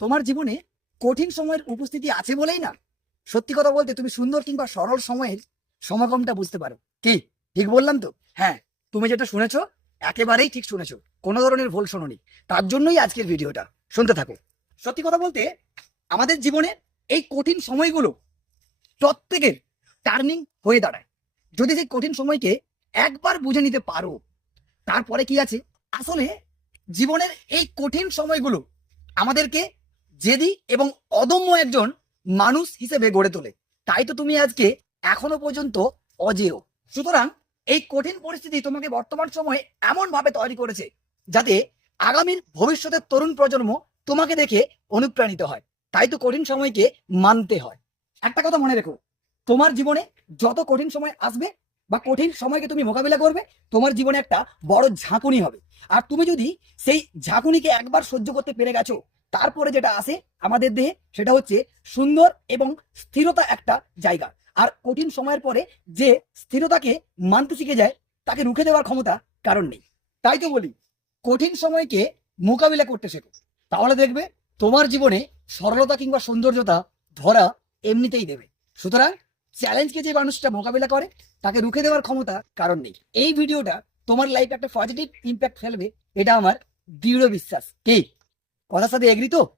তোমার জীবনে কঠিন সময়ের উপস্থিতি আছে বলেই না সত্যি কথা বলতে তুমি সুন্দর কিংবা সরল সময়ের সমাগমটা বুঝতে পারো। কি ঠিক বললাম তো? হ্যাঁ, তুমি যেটা শুনেছো একেবারেই ঠিক শুনেছো, কোনো ধরনের ভুল শোনোনি। তার জন্যই আজকের ভিডিওটা, শুনতে থাকো। সত্যি কথা বলতে আমাদের জীবনে এই কঠিন সময়গুলো প্রত্যেকের টার্নিং হয়ে দাঁড়ায়। যদি সেই কঠিন সময়কে একবার বুঝে নিতে পারো, তারপরে কি আছে, আসলে জীবনের এই কঠিন সময়গুলো আমাদেরকে জেদি এবং অদম্য একজন মানুষ হিসেবে গড়ে তোলে। তাই তো তুমি আজকে এখনো পর্যন্ত অজেয়। সুতরাং এই কঠিন পরিস্থিতি তোমাকে বর্তমান সময়ে এমন ভাবে তৈরি করেছে যাতে আগামীর ভবিষ্যতের তরুণ প্রজন্ম তোমাকে দেখে অনুপ্রাণিত হয়। তাই তো কঠিন সময়কে মানতে হয়। একটা কথা মনে রেখো, তোমার জীবনে যত কঠিন সময় আসবে বা কঠিন সময়কে তুমি মোকাবিলা করবে, তোমার জীবনে একটা বড় ঝাঁকুনি হবে। আর তুমি যদি সেই ঝাঁকুনিকে একবার সহ্য করতে পেরে গেছো, তারপরে যেটা আসে আমাদের দেহে সেটা হচ্ছে সুন্দর এবং স্থিরতা একটা জায়গা। আর কঠিন সময়ের পরে যে স্থিরতাকে মানতে শিখে যায়, তাকে রুখে দেওয়ার ক্ষমতা কারণ নেই। তাই তো বলি, কঠিন সময়কে মোকাবিলা করতে শেখো, তাহলে দেখবে তোমার জীবনে সরলতা কিংবা সৌন্দর্যতা ধরা এমনিতেই দেবে। সুতরাং চ্যালেঞ্জকে যে মানুষটা মোকাবিলা করে, তাকে রুখে দেওয়ার ক্ষমতা কারণ নেই। এই ভিডিওটা তোমার লাইফে একটা পজিটিভ ইম্প্যাক্ট ফেলবে, এটা আমার দৃঢ় বিশ্বাস। কি কথার সাথে এগ্রি তো?